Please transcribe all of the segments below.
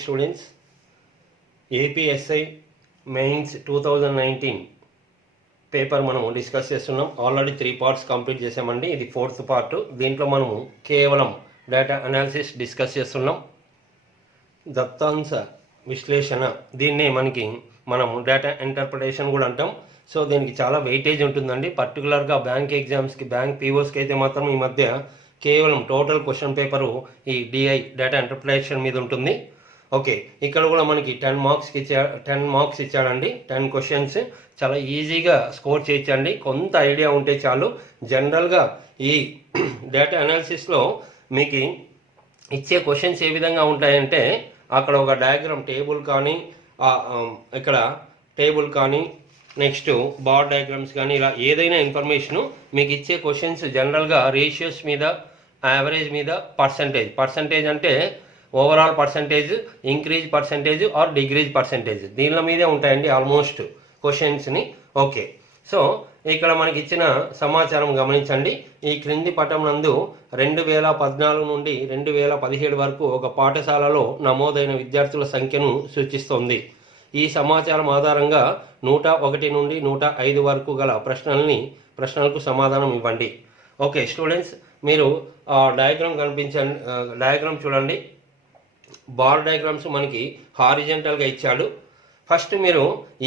Morning students. ఏపీఎస్ఐ mains 2019 paper మనము discuss చేస్తున్నాం. Already 3 parts complete చేసామండి. ఇది 4th పార్ట్. దీంట్లో మనము కేవలం డేటా అనాలిసిస్ డిస్కస్ చేస్తున్నాం. దత్తాంశ విశ్లేషణ, దీన్నే మనము డేటా ఇంటర్ప్రిటేషన్ కూడా అంటాం. సో దీనికి చాలా వెయిటేజ్ ఉంటుందండి. పర్టికులర్గా బ్యాంక్ ఎగ్జామ్స్కి, బ్యాంక్ పీఓస్కి అయితే మాత్రం ఈ మధ్య కేవలం టోటల్ క్వశ్చన్ పేపరు ఈ డిఐ డేటా ఇంటర్ప్రిటేషన్ మీద ఉంటుంది. ఓకే, ఇక్కడ కూడా మనకి 10 మార్క్స్ ఇచ్చాడండి. 10 క్వశ్చన్స్ చాలా ఈజీగా స్కోర్ చేయొచ్చండి. కొంత ఐడియా ఉంటే చాలు. జనరల్గా ఈ డేటా అనాలిసిస్లో మీకు ఇచ్చే క్వశ్చన్స్ ఏ విధంగా ఉంటాయంటే, అక్కడ ఒక డయాగ్రామ్ టేబుల్ కానీ, ఇక్కడ టేబుల్ కానీ, నెక్స్ట్ బార్ డయాగ్రామ్స్ కానీ, ఇలా ఏదైనా ఇన్ఫర్మేషను మీకు ఇచ్చే క్వశ్చన్స్ జనరల్గా రేషియోస్ మీద, యావరేజ్ మీద, పర్సంటేజ్ అంటే overall percentage, increase percentage or decrease percentage, దీనిల మీదే ఉంటాయండి ఆల్మోస్ట్ క్వశ్చన్స్ని. ఓకే, సో ఇక్కడ మనకి ఇచ్చిన సమాచారం గమనించండి. ఈ క్రింది పటం నందు 2014 నుండి 2017 వరకు ఒక పాఠశాలలో నమోదైన విద్యార్థుల సంఖ్యను సూచిస్తోంది. ఈ సమాచారం ఆధారంగా 101 నుండి 105 వరకు గల ప్రశ్నలకు సమాధానం ఇవ్వండి. ఓకే స్టూడెంట్స్, మీరు డయాగ్రామ్ చూడండి. బార్ డయాగ్రామ్స్ మనకి హారిజెంటల్గా ఇచ్చాడు. ఫస్ట్ మీరు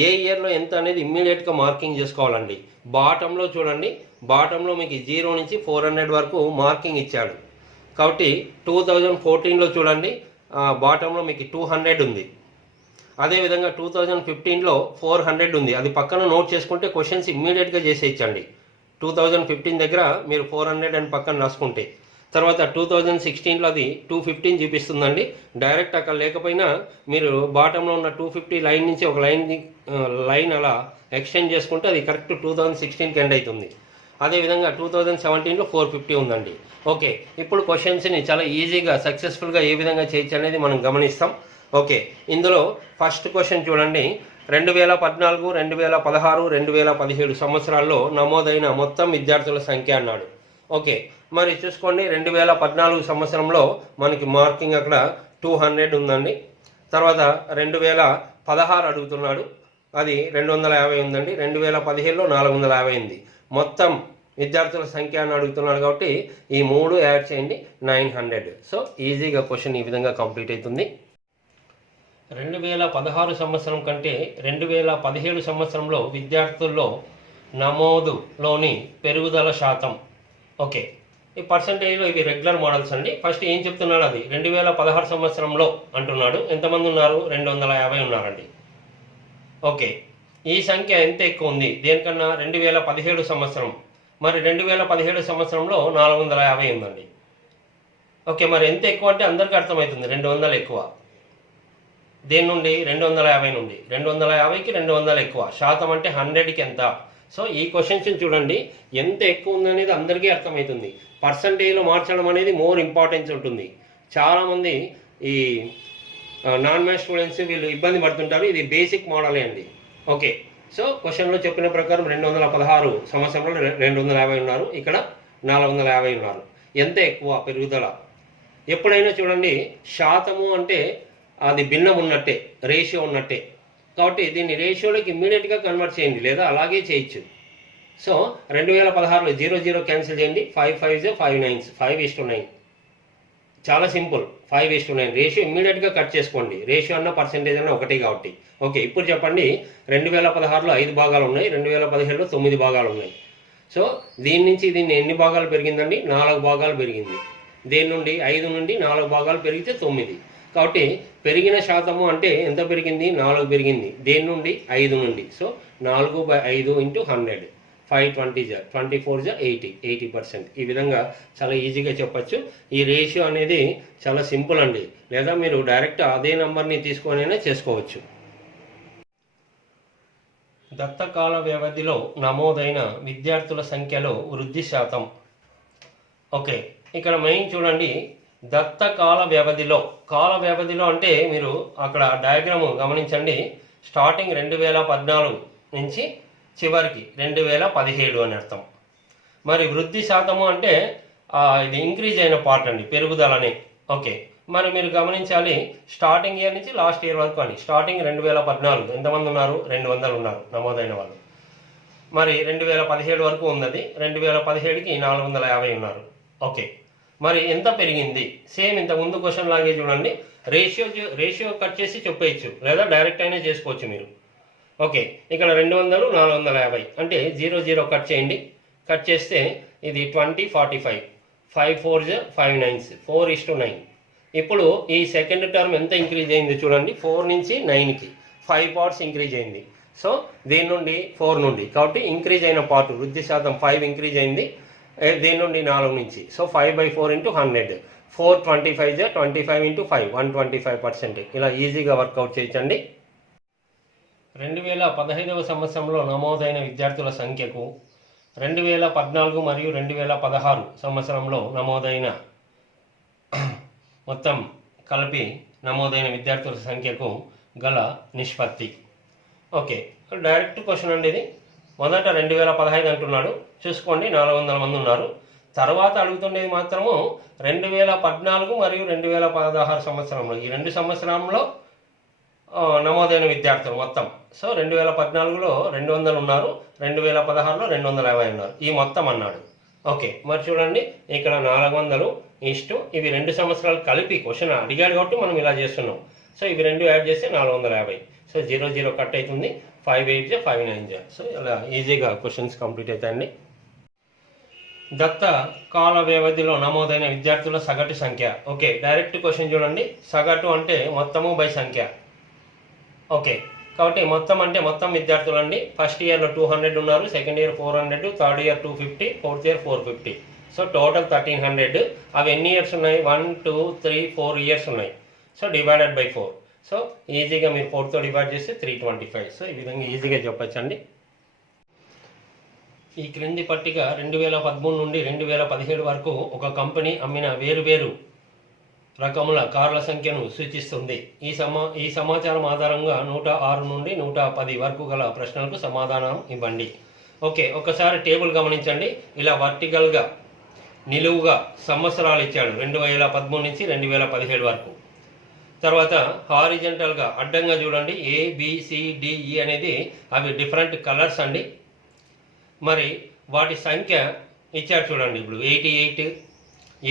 ఏ ఇయర్లో ఎంత అనేది ఇమ్మీడియట్గా మార్కింగ్ చేసుకోవాలండి. బాటంలో చూడండి, బాటంలో మీకు 0 నుంచి 400 వరకు మార్కింగ్ ఇచ్చాడు. కాబట్టి 2014లో చూడండి, బాటంలో మీకు 200 ఉంది. అదేవిధంగా 2015లో 400 ఉంది. అది పక్కన నోట్ చేసుకుంటే క్వశ్చన్స్ ఇమ్మీడియట్గా చేసేయచ్చండి. 2015 దగ్గర మీరు 400 అని పక్కన రాసుకుంటే, తర్వాత 2016లో అది 215 చూపిస్తుందండి. డైరెక్ట్ అక్కడ లేకపోయినా మీరు బాటంలో ఉన్న 250 లైన్ నుంచి ఒక లైన్ అలా ఎక్స్టెండ్ చేసుకుంటే అది కరెక్ట్ 2016కి ఎండ్ అవుతుంది. అదేవిధంగా 2017లో 450 ఉందండి. ఓకే, ఇప్పుడు క్వశ్చన్స్ని చాలా ఈజీగా సక్సెస్ఫుల్గా ఏ విధంగా చేయొచ్చు అనేది మనం గమనిస్తాం. ఓకే, ఇందులో ఫస్ట్ క్వశ్చన్ చూడండి. 2014, 2016, 2017 సంవత్సరాల్లో నమోదైన మొత్తం విద్యార్థుల సంఖ్య అన్నాడు. ఓకే, మరి చూసుకోండి, 2014 సంవత్సరంలో మనకి మార్కింగ్ అక్కడ 200 ఉందండి. తర్వాత 2016 అడుగుతున్నాడు, అది 250 ఉందండి. 2017లో 450 ఉంది. మొత్తం విద్యార్థుల సంఖ్య అని అడుగుతున్నాడు కాబట్టి ఈ 3 యాడ్ చేయండి, 900. సో ఈజీగా క్వశ్చన్ ఈ విధంగా కంప్లీట్ అవుతుంది. 2016 సంవత్సరం కంటే 2017 సంవత్సరంలో విద్యార్థుల్లో నమోదులోని పెరుగుదల శాతం. ఓకే, ఈ పర్సంటేజ్లో ఇవి రెగ్యులర్ మోడల్స్ అండి. ఫస్ట్ ఏం చెప్తున్నాడు, అది 2016 సంవత్సరంలో అంటున్నాడు. ఎంతమంది ఉన్నారు? 250 ఉన్నారండి. ఓకే, ఈ సంఖ్య ఎంత ఎక్కువ ఉంది దేనికన్నా? 2017 సంవత్సరం. మరి 2017 సంవత్సరంలో 450 ఉందండి. ఓకే, మరి ఎంత ఎక్కువ అంటే అందరికీ అర్థమవుతుంది, 200 ఎక్కువ. దేని నుండి? 250 నుండి. 250కి 200 ఎక్కువ. శాతం అంటే 100కి ఎంత? సో ఈ క్వశ్చన్స్ చూడండి, ఎంత ఎక్కువ ఉందనేది అందరికీ అర్థమవుతుంది. పర్సంటేజ్లో మార్చడం అనేది మోర్ ఇంపార్టెన్స్ ఉంటుంది. చాలామంది ఈ నాన్ మ్యాథ్స్ స్టూడెంట్స్ వీళ్ళు ఇబ్బంది పడుతుంటారు. ఇది బేసిక్ మోడలే అండి. ఓకే, సో క్వశ్చన్లో చెప్పిన ప్రకారం 2016 సంవత్సరంలో 250 ఉన్నారు, ఇక్కడ 450 ఉన్నారు. ఎంత ఎక్కువ పెరుగుదల? ఎప్పుడైనా చూడండి, శాతము అంటే అది భిన్నం ఉన్నట్టే, రేషియో ఉన్నట్టే. కాబట్టి దీన్ని రేషియోలోకి ఇమ్మీడియట్గా కన్వర్ట్ చేయండి, లేదా అలాగే చేయొచ్చు. సో 2016లో 0 క్యాన్సిల్ చేయండి, 5 5 5 9, 5:9. చాలా సింపుల్, 5:9 రేషియో ఇమ్మీడియట్గా కట్ చేసుకోండి. రేషియో అన్న పర్సెంటేజ్ అన్న ఒకటి కాబట్టి. ఓకే, ఇప్పుడు చెప్పండి, 2016లో 5 భాగాలు ఉన్నాయి, 2017లో 9 భాగాలు ఉన్నాయి. సో దీని నుంచి దీన్ని ఎన్ని భాగాలు పెరిగిందండి? 4 భాగాలు పెరిగింది. దేని నుండి? 5 నుండి 4 భాగాలు పెరిగితే 9. కాబట్టి పెరిగిన శాతము అంటే ఎంత పెరిగింది? 4 పెరిగింది. దేని నుండి? 5 నుండి. సో 4/5 × 100, 520 24 80%. ఈ విధంగా చాలా ఈజీగా చెప్పచ్చు. ఈ రేషియో అనేది చాలా సింపుల్ అండి, లేదా మీరు డైరెక్ట్ అదే నెంబర్ని తీసుకొనైనా చేసుకోవచ్చు. దత్తకాల వ్యవధిలో నమోదైన విద్యార్థుల సంఖ్యలో వృద్ధి శాతం. ఓకే, ఇక్కడ మెయిన్ చూడండి, దత్తకాల వ్యవధిలో, కాల వ్యవధిలో అంటే మీరు అక్కడ డయాగ్రామ్ గమనించండి. స్టార్టింగ్ 2014 నుంచి చివరికి 2017 అని అర్థం. మరి వృద్ధి శాతము అంటే ఇది ఇంక్రీజ్ అయిన పార్ట్ అండి, పెరుగుదలనే. ఓకే, మరి మీరు గమనించాలి స్టార్టింగ్ ఇయర్ నుంచి లాస్ట్ ఇయర్ వరకు అని. స్టార్టింగ్ 2014 ఎంతమంది ఉన్నారు? 200 ఉన్నారు నమోదైన వాళ్ళు. మరి 2017 వరకు ఉన్నది, 2017కి 450 ఉన్నారు. ఓకే, మరి ఎంత పెరిగింది? సేమ్ ఇంత ముందు క్వశ్చన్ లాగే చూడండి, రేషియో కట్ చేసి చెప్పేయచ్చు, లేదా డైరెక్ట్ అయినా చేసుకోవచ్చు మీరు. ఓకే, ఇక్కడ 200 450 అంటే 0 కట్ చేయండి. కట్ చేస్తే ఇది 20 45 5 4 5 9 4:9. ఇప్పుడు ఈ సెకండ్ టర్మ్ ఎంత ఇంక్రీజ్ అయింది చూడండి, 4 నుంచి 9కి 5 పార్ట్స్ ఇంక్రీజ్ అయింది. సో దీని నుండి 4 నుండి, కాబట్టి ఇంక్రీజ్ అయిన పార్ట్ వృద్ధి శాతం 5 ఇంక్రీజ్ అయింది. దీని నుండి 4 నుంచి, సో 5/4 × 100 425 25 × 5 125%. ఇలా ఈజీగా వర్కౌట్ చేయొచ్చండి. 2015వ సంవత్సరంలో నమోదైన విద్యార్థుల సంఖ్యకు 2014 మరియు 2016 సంవత్సరంలో నమోదైన మొత్తం కలిపి నమోదైన విద్యార్థుల సంఖ్యకు గల నిష్పత్తి. ఓకే, డైరెక్ట్ క్వశ్చన్ అండి ఇది. మొదట 2015 అంటున్నాడు, చూసుకోండి 400 మంది ఉన్నారు. తర్వాత అడుగుతుండేది మాత్రము 2014 మరియు 2016 సంవత్సరంలో, ఈ 2 సంవత్సరంలో నమోదైన విద్యార్థులు మొత్తం. సో 2014లో 200 ఉన్నారు, 2016లో 250 ఉన్నారు, ఈ మొత్తం అన్నాడు. ఓకే, మరి చూడండి ఇక్కడ 400 ఇవి 2 సంవత్సరాలు కలిపి క్వశ్చన్ అడిగాడు కాబట్టి మనం ఇలా చేస్తున్నాం. సో ఇవి 2 యాడ్ చేస్తే 450. సో 0 కట్ అవుతుంది, 5 8 5 9. సో ఇలా ఈజీగా క్వశ్చన్స్ కంప్లీట్ అవుతాయండి. దత్త కాల వ్యవధిలో నమోదైన విద్యార్థుల సగటు సంఖ్య. ఓకే, డైరెక్ట్ క్వశ్చన్ చూడండి, సగటు అంటే మొత్తము బై సంఖ్య. ఓకే, కాబట్టి మొత్తం అంటే మొత్తం విద్యార్థులు అండి. ఫస్ట్ ఇయర్లో 200 ఉన్నారు, second year 400, third year 250, fourth year 450. So total 1300. అవి ఎన్ని ఇయర్స్ ఉన్నాయి? 1 2 3 4 ఇయర్స్ ఉన్నాయి. So divided by 4. సో ఈజీగా మీరు 4తో డివైడ్ చేస్తే 325. సో ఈ విధంగా ఈజీగా చెప్పచ్చండి. ఈ క్రింది పట్టిక 2013 నుండి 2017 వరకు ఒక కంపెనీ అమ్మిన వేరువేరు రకముల కార్ల సంఖ్యను సూచిస్తుంది. ఈ సమాచారం ఆధారంగా 106 నుండి 110 వరకు గల ప్రశ్నలకు సమాధానం ఇవ్వండి. ఓకే, ఒకసారి టేబుల్ గమనించండి. ఇలా వర్టికల్గా నిలువుగా సంవత్సరాలు ఇచ్చాడు 2013 నుంచి 2017 వరకు. తర్వాత హారిజెంటల్గా అడ్డంగా చూడండి ABCDE అనేది అవి డిఫరెంట్ కలర్స్ అండి. మరి వాటి సంఖ్య ఇచ్చాడు చూడండి. ఇప్పుడు 88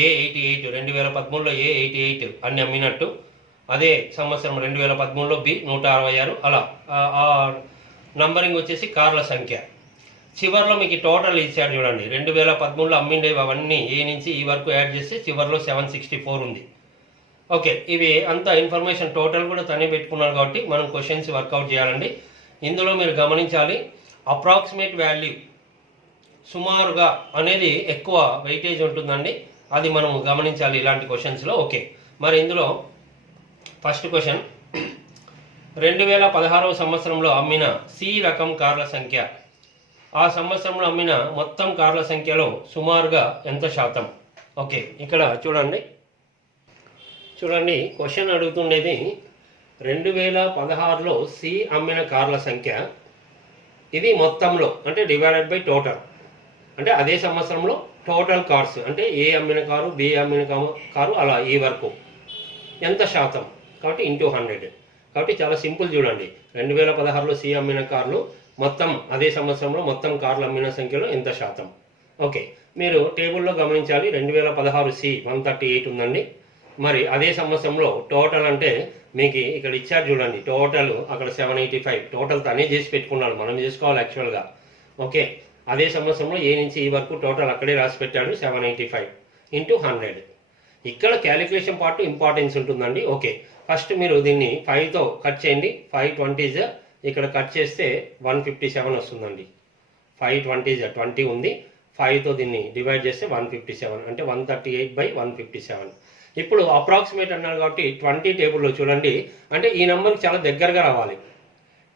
A88 2013లో A88 అన్ని అమ్మినట్టు, అదే సంవత్సరం 2013లో B 166. అలా ఆ నంబరింగ్ వచ్చేసి కార్ల సంఖ్య. చివరిలో మీకు టోటల్ ఇచ్చాడు చూడండి, 2013లో అమ్మిండేవి అవన్నీ ఏ నుంచి ఈ వరకు యాడ్ చేస్తే చివరిలో 764 ఉంది. ఓకే, ఇవి అంత ఇన్ఫర్మేషన్ టోటల్ కూడా తనే పెట్టుకున్నాడు కాబట్టి మనం క్వశ్చన్స్ వర్కౌట్ చేయాలండి. ఇందులో మీరు గమనించాలి, అప్రాక్సిమేట్ వాల్యూ సుమారుగా అనేది ఎక్కువ వెయిటేజ్ ఉంటుందండి, అది మనం గమనించాలి ఇలాంటి క్వశ్చన్స్లో. ఓకే, మరి ఇందులో ఫస్ట్ క్వశ్చన్ 2016వ సంవత్సరంలో అమ్మిన C రకం కార్ల సంఖ్య. ఆ సంవత్సరంలో అమ్మిన మొత్తం కార్ల సంఖ్యలో సుమారుగా ఎంత శాతం? ఓకే, ఇక్కడ చూడండి క్వశ్చన్ అడుగుతుండేది 2016లో C అమ్మిన కార్ల సంఖ్య, ఇది మొత్తంలో అంటే డివైడెడ్ బై టోటల్, అంటే అదే సంవత్సరంలో టోటల్ కార్స్ అంటే ఏ అమ్మిన కారు, బి అమ్మిన కారు, అలా ఈ వరకు ఎంత శాతం, కాబట్టి ఇంటూ 100. కాబట్టి చాలా సింపుల్ చూడండి, 2016లో C అమ్మిన కార్లు మొత్తం అదే సంవత్సరంలో మొత్తం కార్లు అమ్మిన సంఖ్యలో ఎంత శాతం. ఓకే, మీరు టేబుల్లో గమనించాలి, 2016 C 138 ఉందండి. మరి అదే సంవత్సరంలో టోటల్ అంటే మీకు ఇక్కడ ఇచ్చారు చూడండి, టోటల్ అక్కడ 785. టోటల్ తనే చేసి పెట్టుకున్నాడు, మనం చేసుకోవాలి యాక్చువల్గా. ఓకే, అదే సంవత్సరంలో ఏ నుంచి ఈ వరకు టోటల్ అక్కడే రాసి పెట్టాడు 785 ఇంటూ 100. ఇక్కడ క్యాలిక్యులేషన్ పార్ట్ ఇంపార్టెన్స్ ఉంటుందండి. ఓకే, ఫస్ట్ మీరు దీన్ని 5తో కట్ చేయండి. 520s ఇక్కడ కట్ చేస్తే 157 వస్తుందండి. 520s 20 ఉంది, 5తో దీన్ని డివైడ్ చేస్తే 157 అంటే 138/157. ఇప్పుడు అప్రాక్సిమేట్ అన్నారు కాబట్టి 20 టేబుల్లో చూడండి, అంటే ఈ నెంబర్కి చాలా దగ్గరగా రావాలి.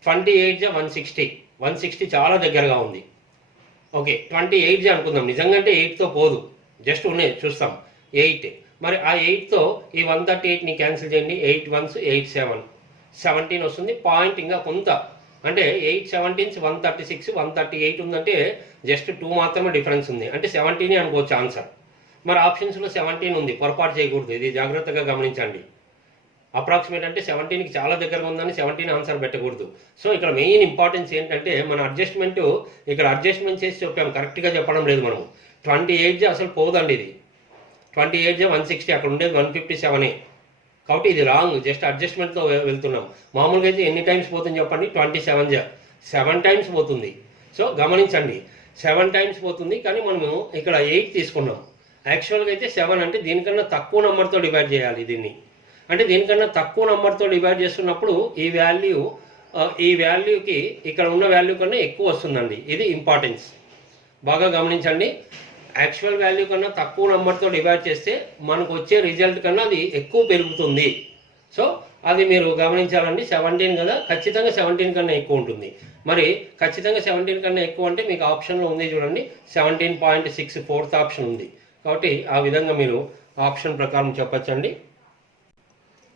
28 160, 160 చాలా దగ్గరగా ఉంది. ఓకే, 28 అనుకుందాం, నిజంగా అంటే 8తో పోదు, జస్ట్ ఉన్నాయి చూస్తాం 8. మరి ఆ 8తో ఈ 138ని క్యాన్సిల్ చేయండి, 8 1s 8 7 17 వస్తుంది. పాయింట్ ఇంకా కొంత అంటే 8 17s 136 138 ఉందంటే జస్ట్ 2 మాత్రమే డిఫరెన్స్ ఉంది, అంటే 17 అనుకోవచ్చు ఆన్సర్. మరి ఆప్షన్స్లో 17 ఉంది, పొరపాటు చేయకూడదు, ఇది జాగ్రత్తగా గమనించండి. అప్రాక్సిమేట్ అంటే 17కి చాలా దగ్గరగా ఉందని 17 ఆన్సర్ పెట్టకూడదు. సో ఇక్కడ మెయిన్ ఇంపార్టెన్స్ ఏంటంటే మన అడ్జస్ట్మెంట్, ఇక్కడ అడ్జస్ట్మెంట్ చేసి చెప్పాము, కరెక్ట్గా చెప్పడం లేదు మనం. 28 అసలు పోదండి, ఇది 28 160, అక్కడ ఉండేది 157. కాబట్టి ఇది రాంగ్, జస్ట్ అడ్జస్ట్మెంట్తో వెళ్తున్నాం. మామూలుగా అయితే ఎన్ని టైమ్స్ పోతుంది చెప్పండి, 27 7 టైమ్స్ పోతుంది. సో గమనించండి, 7 టైమ్స్ పోతుంది, కానీ మనము ఇక్కడ 8 తీసుకున్నాం. యాక్చువల్గా అయితే 7 అంటే దీనికన్నా తక్కువ నెంబర్తో డివైడ్ చేయాలి దీన్ని. అంటే దీనికన్నా తక్కువ నెంబర్తో డివైడ్ చేస్తున్నప్పుడు ఈ వాల్యూకి ఇక్కడ ఉన్న వాల్యూ కన్నా ఎక్కువ వస్తుందండి. ఇది ఇంపార్టెన్స్, బాగా గమనించండి. యాక్చువల్ వాల్యూ కన్నా తక్కువ నెంబర్తో డివైడ్ చేస్తే మనకు వచ్చే రిజల్ట్ కన్నా అది ఎక్కువ పెరుగుతుంది. సో అది మీరు గమనించాలండి. 17 కదా, ఖచ్చితంగా 17 కన్నా ఎక్కువ ఉంటుంది. మరి ఖచ్చితంగా 17 కన్నా ఎక్కువ అంటే మీకు ఆప్షన్లో ఉంది చూడండి, 17.6 ఫోర్త్ ఆప్షన్ ఉంది. కాబట్టి ఆ విధంగా మీరు ఆప్షన్ ప్రకారం చెప్పచ్చండి.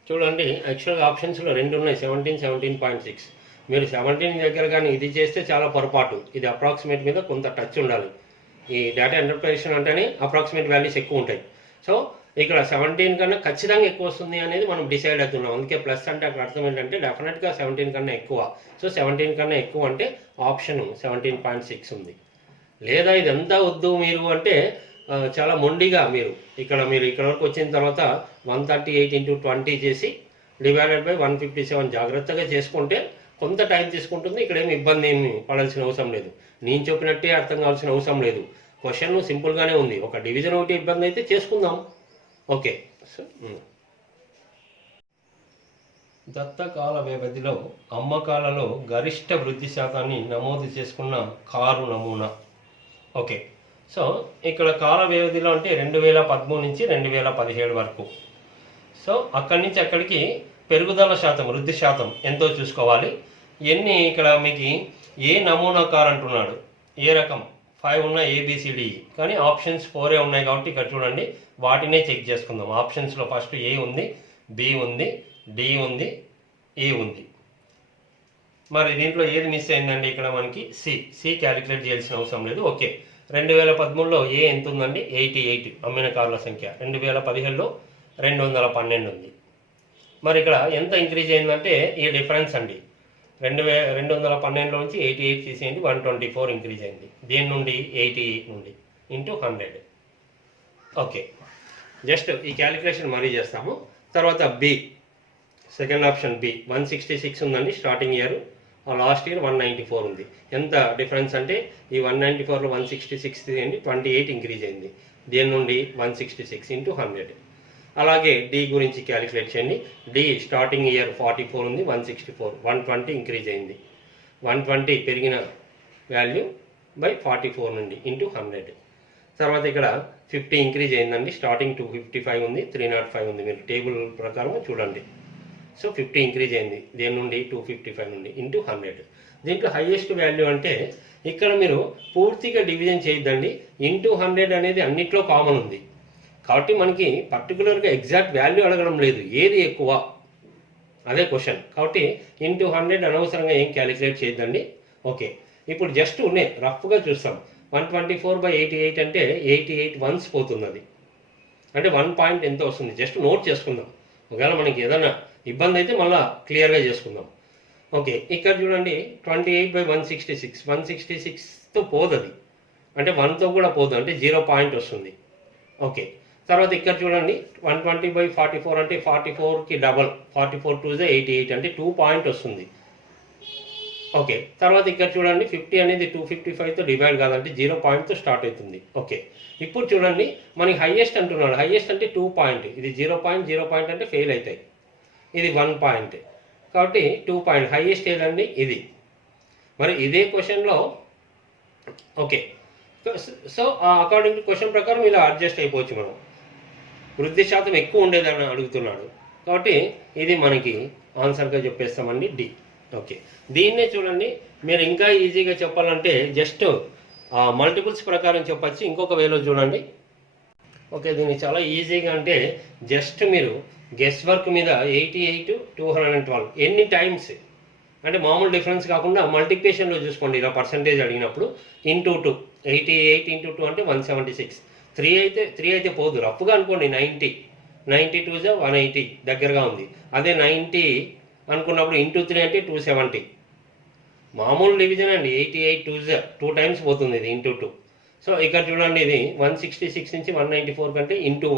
చూడండి, యాక్చువల్గా ఆప్షన్స్లో 2 ఉన్నాయి, 17, 17.6. మీరు 17 దగ్గర కానీ ఇది చేస్తే చాలా పొరపాటు. ఇది అప్రాక్సిమేట్ మీద కొంత టచ్ ఉండాలి. ఈ డేటా ఇంటర్ప్రిటేషన్ అంటేనే అప్రాక్సిమేట్ వాల్యూస్ ఎక్కువ ఉంటాయి. సో ఇక్కడ 17 కన్నా ఖచ్చితంగా ఎక్కువ వస్తుంది అనేది మనం డిసైడ్ అవుతున్నాం. అందుకే ప్లస్ అంటే అక్కడ అర్థం ఏంటంటే డెఫినెట్గా 17 కన్నా ఎక్కువ. సో 17 కన్నా ఎక్కువ అంటే ఆప్షన్ 17.6 ఉంది. లేదా ఇదంతా వద్దు మీరు అంటే చాలా మొండిగా మీరు ఇక్కడ వరకు వచ్చిన తర్వాత 138 × 20 చేసి డివైడెడ్ బై 157 జాగ్రత్తగా చేసుకుంటే కొంత టైం తీసుకుంటుంది. ఇక్కడ ఏమి ఇబ్బంది ఏమి పడాల్సిన అవసరం లేదు. నేను చెప్పినట్టే అర్థం కావాల్సిన అవసరం లేదు. క్వశ్చన్ సింపుల్గానే ఉంది. ఒక డివిజన్ ఒకటి ఇబ్బంది అయితే చేసుకుందాం. ఓకే. దత్తకాల వ్యవధిలో అమ్మకాలలో గరిష్ట వృద్ధి శాతాన్ని నమోదు చేసుకున్న కారు నమూనా. ఓకే. సో ఇక్కడ కాల వ్యవధిలో అంటే 2013 నుంచి 2017 వరకు. సో అక్కడి నుంచి అక్కడికి పెరుగుదల శాతం, వృద్ధి శాతం ఎంతో చూసుకోవాలి. ఎన్ని ఇక్కడ మీకు ఏ నమూనా కార్ అంటున్నాడు, ఏ రకం 5 ఉన్న ABCD, కానీ ఆప్షన్స్ 4 ఉన్నాయి కాబట్టి ఇక్కడ చూడండి వాటినే చెక్ చేసుకుందాం. ఆప్షన్స్లో ఫస్ట్ A ఉంది, B ఉంది, D ఉంది, E ఉంది. మరి దీంట్లో ఏది మిస్ అయిందండి, ఇక్కడ మనకి సి క్యాలిక్యులేట్ చేయాల్సిన అవసరం లేదు. ఓకే. 2013లో ఏ ఎంత ఉందండి, 88 అమ్మిన కార్ల సంఖ్య. 2017లో 212 ఉంది. మరి ఇక్కడ ఎంత ఇంక్రీజ్ అయిందంటే ఈ డిఫరెన్స్ అండి. 212లో నుంచి 88 తీసేయండి, 124 ఇంక్రీజ్ అయింది. దేని నుండి, 88 నుండి ఇంటూ 100. ఓకే. జస్ట్ ఈ క్యాలిక్యులేషన్ మరీ చేస్తాము. తర్వాత బి, సెకండ్ ఆప్షన్ బి 166 ఉందండి స్టార్టింగ్ ఇయర్. లాస్ట్ ఇయర్ 194 ఉంది. ఎంత డిఫరెన్స్ అంటే ఈ 194లో 166 తీయండి, 28 ఇంక్రీజ్ అయింది. దేని నుండి 166 × 100. అలాగే డి గురించి క్యాలిక్యులేట్ చేయండి. డి స్టార్టింగ్ ఇయర్ 44 ఉంది, 164, 120 ఇంక్రీజ్ అయింది. 120 పెరిగిన వాల్యూ బై 44 నుండి ఇంటూ 100. తర్వాత ఇక్కడ 50 ఇంక్రీజ్ అయిందండి. స్టార్టింగ్ 255 ఉంది, 305 ఉంది. మీరు టేబుల్ ప్రకారం చూడండి. సో 50 ఇంక్రీజ్ అయింది. దేని నుండి 255 నుండి ఇంటూ 100. దీంట్లో హైయెస్ట్ వాల్యూ అంటే ఇక్కడ మీరు పూర్తిగా డివిజన్ చేయొద్దండి. ఇంటూ 100 అనేది అన్నిట్లో కామన్ ఉంది కాబట్టి మనకి పర్టికులర్గా ఎగ్జాక్ట్ వాల్యూ అడగడం లేదు, ఏది ఎక్కువ అదే క్వశ్చన్. కాబట్టి ఇంటూ 100 అనవసరంగా ఏం క్యాలిక్యులేట్ చేయొద్దండి. ఓకే. ఇప్పుడు జస్ట్ రఫ్గా చూస్తాం. 124/88 అంటే 88 వన్స్ పోతుంది. అది అంటే 1 పాయింట్ ఎంత వస్తుంది జస్ట్ నోట్ చేసుకుందాం. ఒకవేళ మనకి ఏదైనా ఇబ్బంది అయితే మళ్ళీ క్లియర్గా చేసుకుందాం. ఓకే. ఇక్కడ చూడండి 28/166, 166తో పోదు అది, అంటే 1తో కూడా పోదు, అంటే 0 పాయింట్ వస్తుంది. ఓకే. తర్వాత ఇక్కడ చూడండి 120/44 అంటే 44కి డబల్, 44 2 88 అంటే 2 పాయింట్ వస్తుంది. ఓకే. తర్వాత ఇక్కడ చూడండి 50 అనేది 255తో డివైడ్ కాదంటే 0 పాయింట్తో స్టార్ట్ అవుతుంది. ఓకే. ఇప్పుడు చూడండి మనకి హైయెస్ట్ అంటున్నాడు. హైయెస్ట్ అంటే 2 పాయింట్, ఇది 0 పాయింట్ అంటే ఫెయిల్ అవుతాయి. ఇది 1 పాయింట్ కాబట్టి 2 పాయింట్. హైయెస్ట్ ఏదండి, ఇది. మరి ఇదే క్వశ్చన్లో okay. So according to question ప్రకారం ఇలా అడ్జస్ట్ అయిపోవచ్చు మనం. వృద్ధి శాతం ఎక్కువ ఉండేదని అడుగుతున్నాడు కాబట్టి ఇది మనకి ఆన్సర్గా చెప్పేస్తామండి, డి. ఓకే. దీన్నే చూడండి మీరు ఇంకా ఈజీగా చెప్పాలంటే జస్ట్ మల్టిపుల్స్ ప్రకారం చెప్పచ్చు. ఇంకొక వేలో చూడండి. ఓకే. దీన్ని చాలా ఈజీగా అంటే జస్ట్ మీరు గెస్ వర్క్ మీద 88 212 ఎన్ని టైమ్స్ అంటే మామూలు డిఫరెన్స్ కాకుండా మల్టిప్లికేషన్లో చూసుకోండి. ఇలా పర్సంటేజ్ అడిగినప్పుడు ఇంటూ 2, 88 × 2 అంటే 176, త్రీ అయితే పోదు, రఫ్గా అనుకోండి 90 2 180 దగ్గరగా ఉంది. అదే 90 అనుకున్నప్పుడు ఇంటూ 3 అంటే 270. మామూలు డివిజన్ అండి, 88 2 టైమ్స్ పోతుంది ఇది ఇంటూ 2. సో ఇక్కడ చూడండి, ఇది 166 నుంచి 194 కంటే ఇంటూ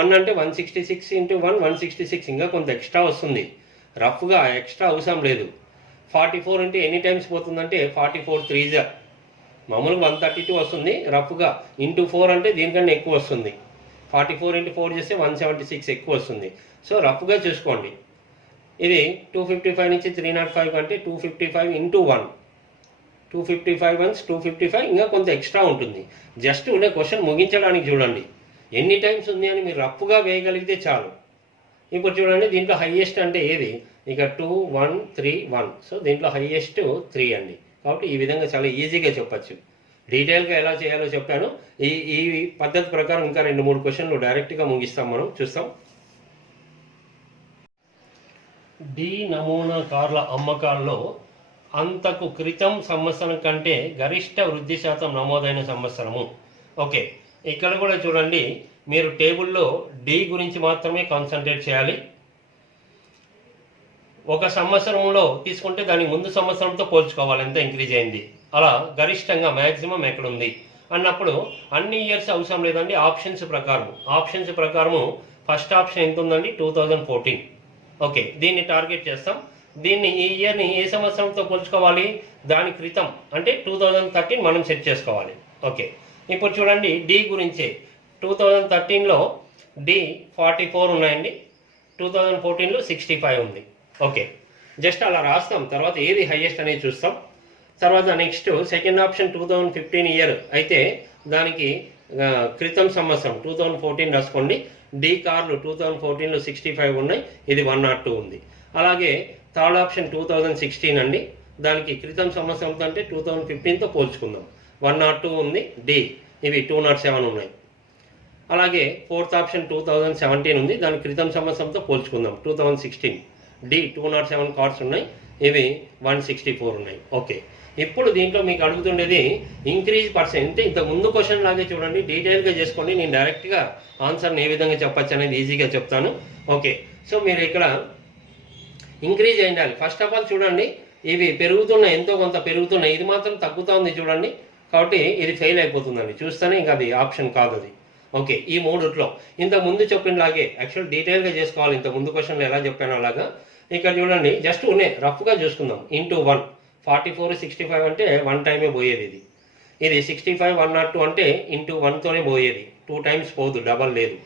1 అంటే 166 ఇంటూ 1 166, ఇంకా కొంత ఎక్స్ట్రా వస్తుంది. రఫ్గా ఎక్స్ట్రా అవసరం లేదు. 44 అంటే ఎన్ని టైమ్స్ పోతుందంటే 44 3 మామూలుగా 132 వస్తుంది, రఫ్గా ఇంటూ 4 అంటే దీనికన్నా ఎక్కువ వస్తుంది. 44 ఇంటూ 4 చేస్తే 176 ఎక్కువ వస్తుంది. సో రఫ్గా చూసుకోండి. ఇది 255 నుంచి 305 అంటే 255 ఇంటూ 1, 255 వన్స్ 255, ఇంకా కొంత ఎక్స్ట్రా ఉంటుంది. జస్ట్ ఉండే క్వశ్చన్ ముగించడానికి చూడండి ఎన్ని టైమ్స్ ఉంది అని మీరు రఫ్గా వేయగలిగితే చాలు. ఇప్పుడు చూడండి, దీంట్లో హైయెస్ట్ అంటే ఏది, ఇక 2 1 3 1. సో దీంట్లో హైయెస్ట్ 3 అండి. కాబట్టి ఈ విధంగా చాలా ఈజీగా చెప్పచ్చు. డీటెయిల్గా ఎలా చేయాలో చెప్పాను. ఈ పద్ధతి ప్రకారం ఇంకా 2-3 క్వశ్చన్లు డైరెక్ట్గా ముగిస్తాం, మనం చూస్తాం. డి నమూనా కార్ల అమ్మకాల్లో అంతకు క్రితం సంవత్సరం కంటే గరిష్ట వృద్ధి శాతం నమోదైన సంవత్సరము. ఓకే, ఇక్కడ కూడా చూడండి, మీరు టేబుల్లో డి గురించి మాత్రమే కాన్సన్ట్రేట్ చేయాలి. ఒక సంవత్సరంలో తీసుకుంటే దాని ముందు సంవత్సరంతో పోల్చుకోవాలి ఎంత ఇంక్రీజ్ అయింది. అలా గరిష్టంగా మ్యాక్సిమం ఎక్కడుంది అన్నప్పుడు అన్ని ఇయర్స్ అవసరం లేదండి. ఆప్షన్స్ ప్రకారము ఫస్ట్ ఆప్షన్ ఎంత ఉందండి, 2014. ఓకే, దీన్ని టార్గెట్ చేస్తాం. దీన్ని ఈ ఇయర్ని ఏ సంవత్సరంతో పోల్చుకోవాలి, దాని క్రితం అంటే 2013 మనం సెట్ చేసుకోవాలి. ఓకే, ఇప్పుడు చూడండి, డి గురించే 2013లో డి 44 ఉన్నాయండి, 2014లో 65 ఉంది. ఓకే, జస్ట్ అలా రాస్తాం. తర్వాత ఏది హైయెస్ట్ అనేది చూస్తాం. తర్వాత నెక్స్ట్ సెకండ్ ఆప్షన్ 2015 ఇయర్ అయితే దానికి క్రితం సంవత్సరం 2014 రాసుకోండి. డి కార్లు 2014లో 65 ఉన్నాయి, ఇది 102 ఉంది. అలాగే థర్డ్ ఆప్షన్ 2016 అండి, దానికి క్రితం సంవత్సరంతో అంటే 2015తో పోల్చుకుందాం, 102 ఉంది. డి ఇవి 207 ఉన్నాయి. అలాగే ఫోర్త్ ఆప్షన్ 2017 ఉంది, దాని క్రితం సంవత్సరంతో పోల్చుకుందాం, 2016. డి 207 కార్డ్స్ ఉన్నాయి, ఇవి 164 ఉన్నాయి. ఓకే, ఇప్పుడు దీంట్లో మీకు అడుగుతుండేది ఇంక్రీజ్ పర్సెంట్. ఇంత ముందు క్వశ్చన్ లాగే చూడండి, డీటెయిల్గా చేసుకోండి. నేను డైరెక్ట్గా ఆన్సర్ని ఏ విధంగా చెప్పచ్చు అనేది ఈజీగా చెప్తాను. ఓకే, సో మీరు ఇక్కడ ఇంక్రీజ్ అయ్యాలి. ఫస్ట్ ఆఫ్ ఆల్ చూడండి, ఇవి పెరుగుతున్నాయి, ఎంతో కొంత పెరుగుతున్నాయి, ఇది మాత్రం తగ్గుతుంది చూడండి. కాబట్టి ఇది ఫెయిల్ అయిపోతుందండి, చూస్తేనే ఇంకా అది ఆప్షన్ కాదు అది. ఓకే, ఈ మూడిట్లో ఇంత ముందు చెప్పినలాగే యాక్చువల్ డీటెయిల్గా చేసుకోవాలి. ఇంత ముందు క్వశ్చన్లు ఎలా చెప్పాను అలాగా. ఇక్కడ చూడండి, జస్ట్ ఉన్నాయి రఫ్గా చూసుకుందాం. ఇంటూ 1, 44 65 అంటే 1 టైమే పోయేది. ఇది 65 102 అంటే ఇంటూ 1తోనే పోయేది, 2 టైమ్స్ పోదు, డబల్ లేదు.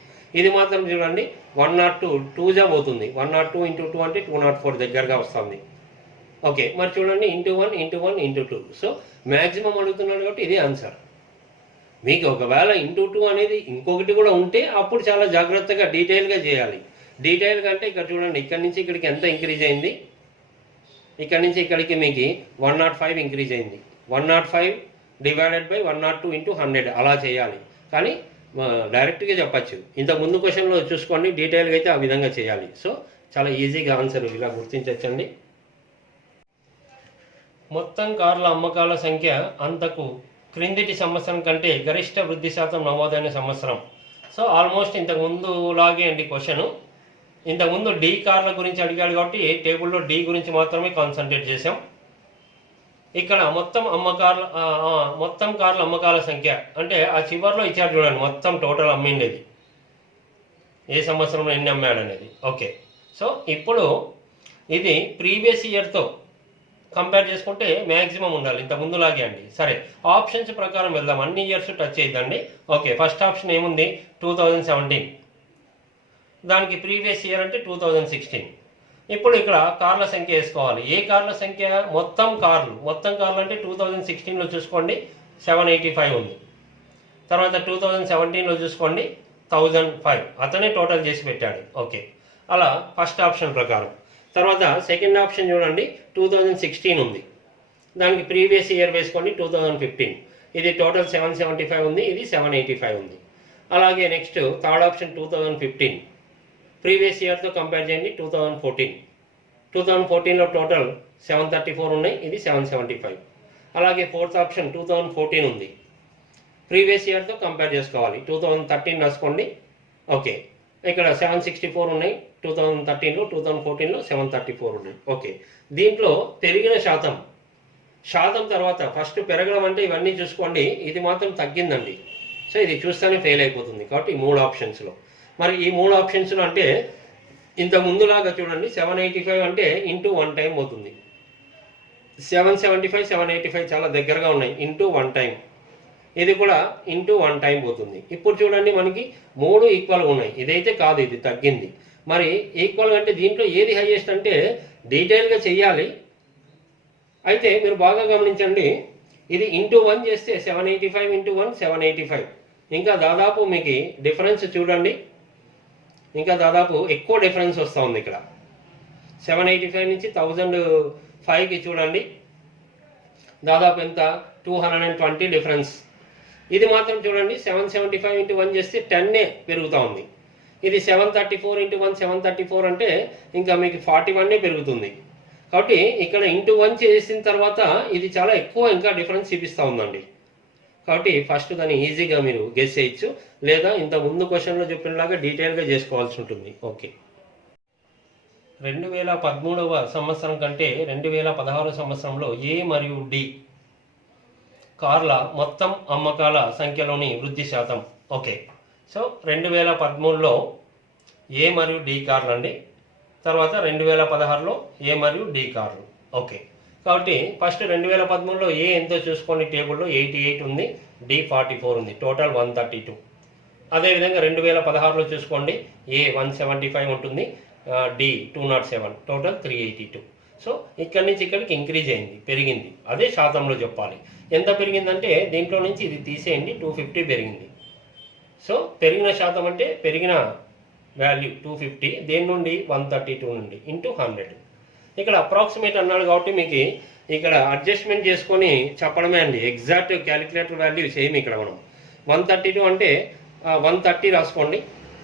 ఇది మాత్రం చూడండి 102 2 పోతుంది, 102 ఇంటూ 2 అంటే 204 దగ్గరగా వస్తుంది. ఓకే, మరి చూడండి, into 1 into 1 into 2. So maximum అడుగుతున్నాడు కాబట్టి ఇది ఆన్సర్. మీకు ఒకవేళ ఇంటూ 2 అనేది ఇంకొకటి కూడా ఉంటే అప్పుడు చాలా జాగ్రత్తగా డీటెయిల్గా చేయాలి. డీటెయిల్గా అంటే ఇక్కడ చూడండి, ఇక్కడి నుంచి ఇక్కడికి ఎంత ఇంక్రీజ్ అయింది, ఇక్కడ నుంచి ఇక్కడికి మీకు 105 ఇంక్రీజ్ అయింది. 105 డివైడెడ్ బై 102 ఇంటూ 100 అలా చేయాలి. కానీ డైరెక్ట్గా చెప్పచ్చు. ఇంత ముందు క్వశ్చన్లో చూసుకోండి, డీటెయిల్గా అయితే ఆ విధంగా చేయాలి. సో చాలా ఈజీగా ఆన్సర్ ఇలా గుర్తించవచ్చండి. మొత్తం కార్ల అమ్మకాల సంఖ్య అంతకు క్రిందిటి సంవత్సరం కంటే గరిష్ట వృద్ధి శాతం నమోదైన సంవత్సరం. సో ఆల్మోస్ట్ ఇంతకు ముందు లాగే అండి క్వశ్చన్. ఇంతకుముందు డి కార్ల గురించి అడిగాడు కాబట్టి టేబుల్లో డి గురించి మాత్రమే కాన్సన్ట్రేట్ చేసాం. ఇక్కడ మొత్తం కార్ల అమ్మకాల సంఖ్య అంటే ఆ చివరిలో ఇచ్చారు చూడండి, మొత్తం టోటల్ అమ్మిండేది ఏ సంవత్సరంలో ఎన్ని అమ్మాడు అనేది. ఓకే, సో ఇప్పుడు ఇది ప్రీవియస్ ఇయర్తో కంపేర్ చేసుకుంటే మ్యాక్సిమం ఉండాలి, ఇంత ముందులాగే అండి. సరే, ఆప్షన్స్ ప్రకారం వెళ్దాం, అన్ని ఇయర్స్ టచ్ అయిద్దండి. ఓకే, ఫస్ట్ ఆప్షన్ ఏముంది, 2017, దానికి ప్రీవియస్ ఇయర్ అంటే 2016. ఇప్పుడు ఇక్కడ కార్ల సంఖ్య వేసుకోవాలి. ఏ కార్ల సంఖ్య, మొత్తం కార్లు అంటే 2016లో చూసుకోండి 785 ఉంది. తర్వాత 2017లో చూసుకోండి 1005, అతనే టోటల్ చేసి పెట్టాడు. ఓకే, అలా ఫస్ట్ ఆప్షన్ ప్రకారం. తర్వాత సెకండ్ ఆప్షన్ చూడండి 2016 ఉంది, దానికి ప్రీవియస్ ఇయర్ వేసుకోండి 2015, ఇది టోటల్ 775 ఉంది, ఇది 785 ఉంది. అలాగే నెక్స్ట్ థర్డ్ ఆప్షన్ 2015, ప్రీవియస్ ఇయర్తో కంపేర్ చేయండి 2014లో టోటల్ 734 ఉన్నాయి, ఇది 775. అలాగే ఫోర్త్ ఆప్షన్ 2014 ఉంది, ప్రీవియస్ ఇయర్తో కంపేర్ చేసుకోవాలి. 2013 రాసుకోండి. ఓకే, ఇక్కడ 764 ఉన్నాయి 2013లో, 2014లో 734 ఉన్నాయి. ఓకే, దీంట్లో పెరిగిన శాతం తర్వాత ఫస్ట్ పెరగడం అంటే ఇవన్నీ చూసుకోండి, ఇది మాత్రం తగ్గిందండి. సో ఇది చూస్తేనే ఫెయిల్ అయిపోతుంది. కాబట్టి ఈ 3 ఆప్షన్స్లో, మరి ఈ 3 ఆప్షన్స్లో అంటే ఇంత ముందులాగా చూడండి 785 అంటే ఇంటూ 1 టైం పోతుంది. 775, 785 చాలా దగ్గరగా ఉన్నాయి, ఇంటూ 1 టైం. ఇది కూడా ఇంటూ 1 టైం పోతుంది. ఇప్పుడు చూడండి మనకి 3 ఈక్వల్గా ఉన్నాయి. ఇదైతే కాదు, ఇది తగ్గింది. మరి ఈక్వల్ అంటే దీంట్లో ఏది హైయెస్ట్ అంటే డీటెయిల్గా చెయ్యాలి. అయితే మీరు బాగా గమనించండి, ఇది ఇంటూ 1 చేస్తే 785 ఇంటూ 1 785. ఇంకా దాదాపు మీకు డిఫరెన్స్ చూడండి, ఇంకా దాదాపు ఎక్కువ డిఫరెన్స్ వస్తూ ఉంది ఇక్కడ. 785 నుంచి 1005కి చూడండి దాదాపు ఎంత, 220 డిఫరెన్స్. ఇది మాత్రం చూడండి 775 ఇంటూ 1 చేస్తే 10 పెరుగుతూ ఉంది. ఇది 734 ఇంటూ 1 734 అంటే ఇంకా మీకు 41 పెరుగుతుంది. కాబట్టి ఇక్కడ ఇంటూ 1 చేసిన తర్వాత ఇది చాలా ఎక్కువ ఇంకా డిఫరెన్స్ చూపిస్తూ ఉందండి. కాబట్టి ఫస్ట్ దాన్ని ఈజీగా మీరు గెస్ చేయొచ్చు, లేదా ఇంత ముందు క్వశ్చన్లో చెప్పినలాగా డీటెయిల్గా చేసుకోవాల్సి ఉంటుంది. ఓకే, 2013వ సంవత్సరం కంటే 2016 సంవత్సరంలో ఏ మరియు డి కార్ల మొత్తం అమ్మకాల సంఖ్యలోని వృద్ధి శాతం. ఓకే, సో 2013లో ఏ మరియు డి కార్లు అండి, తర్వాత 2016లో ఏ మరియు డి కార్లు. ఓకే, కాబట్టి ఫస్ట్ 2013లో ఏ ఎంతో చూసుకోండి, టేబుల్లో 88 ఉంది, డి 44 ఉంది, టోటల్ 132. అదేవిధంగా 2016లో చూసుకోండి, ఏ 175 ఉంటుంది, డి 207, టోటల్ 382. సో ఇక్కడి నుంచి ఇక్కడికి ఇంక్రీజ్ అయింది, పెరిగింది. అదే శాతంలో చెప్పాలి. ఎంత పెరిగిందంటే దీంట్లో నుంచి ఇది తీసేయండి, 250 పెరిగింది. సో పెరిగిన శాతం అంటే పెరిగిన వాల్యూ 250, దేని నుండి 132 నుండి ఇంటూ 100. ఇక్కడ అప్రాక్సిమేట్ అన్నాడు కాబట్టి మీకు ఇక్కడ అడ్జస్ట్మెంట్ చేసుకొని చెప్పడమే అండి. Exact calculator value same. ఇక్కడ మనం 132 అంటే 130 రాసుకోండి.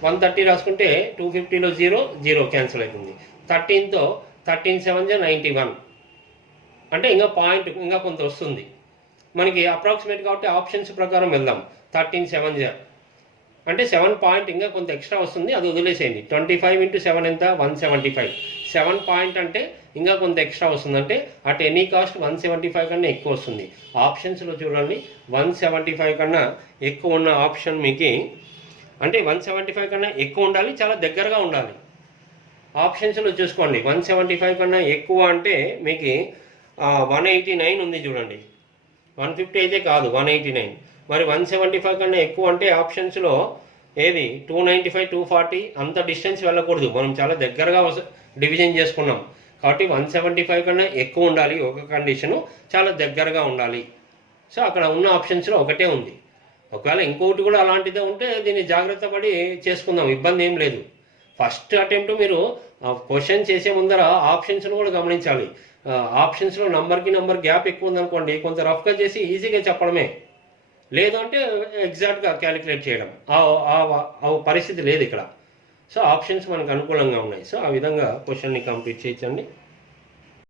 130 రాసుకుంటే 250లో 0 క్యాన్సిల్ అవుతుంది. 13తో 13 7 91 అంటే ఇంకా పాయింట్ ఇంకా కొంత వస్తుంది మనకి అప్రాక్సిమేట్. కాబట్టి ఆప్షన్స్ ప్రకారం వెళ్దాం. 13 7 అంటే 7 పాయింట్ ఇంకా కొంత ఎక్స్ట్రా వస్తుంది, అది వదిలేసేయండి. 25 ఇంటూ 7 ఎంత, 175. 7 పాయింట్ అంటే ఇంకా కొంత ఎక్స్ట్రా వస్తుంది, అంటే అట్ ఎనీ కాస్ట్ 175 కన్నా ఎక్కువ వస్తుంది. ఆప్షన్స్లో చూడండి 175 కన్నా ఎక్కువ ఉన్న ఆప్షన్ మీకు అంటే 175 కన్నా ఎక్కువ ఉండాలి, చాలా దగ్గరగా ఉండాలి. ఆప్షన్స్లో చూసుకోండి 175 కన్నా ఎక్కువ అంటే మీకు 189 ఉంది చూడండి. 150 అయితే కాదు, 189. మరి 175 కన్నా ఎక్కువ అంటే ఆప్షన్స్లో ఏది 295 240 అంత డిస్టెన్స్ వెళ్ళకూడదు. మనం చాలా దగ్గరగా డివిజన్ చేసుకున్నాం కాబట్టి 175 కన్నా ఎక్కువ ఉండాలి ఒక కండిషను, చాలా దగ్గరగా ఉండాలి. సో అక్కడ ఉన్న ఆప్షన్స్లో ఒకటే ఉంది. ఒకవేళ ఇంకోటి కూడా అలాంటిదే ఉంటే దీన్ని జాగ్రత్త పడి చేసుకుందాం, ఇబ్బంది ఏం లేదు. ఫస్ట్ అటెంప్ట్ మీరు క్వశ్చన్ చేసే ముందర ఆప్షన్స్ను కూడా గమనించాలి. ఆప్షన్స్లో నంబర్కి నంబర్ గ్యాప్ ఎక్కువ ఉందనుకోండి, కొంత రఫ్గా చేసి ఈజీగా చెప్పడమే, లేదు అంటే ఎగ్జాక్ట్గా క్యాలిక్యులేట్ చేయడం. ఆ పరిస్థితి లేదు ఇక్కడ. సో ఆప్షన్స్ మనకు అనుకూలంగా ఉన్నాయి. సో ఆ విధంగా క్వశ్చన్ని కంప్లీట్ చేయొచ్చండి.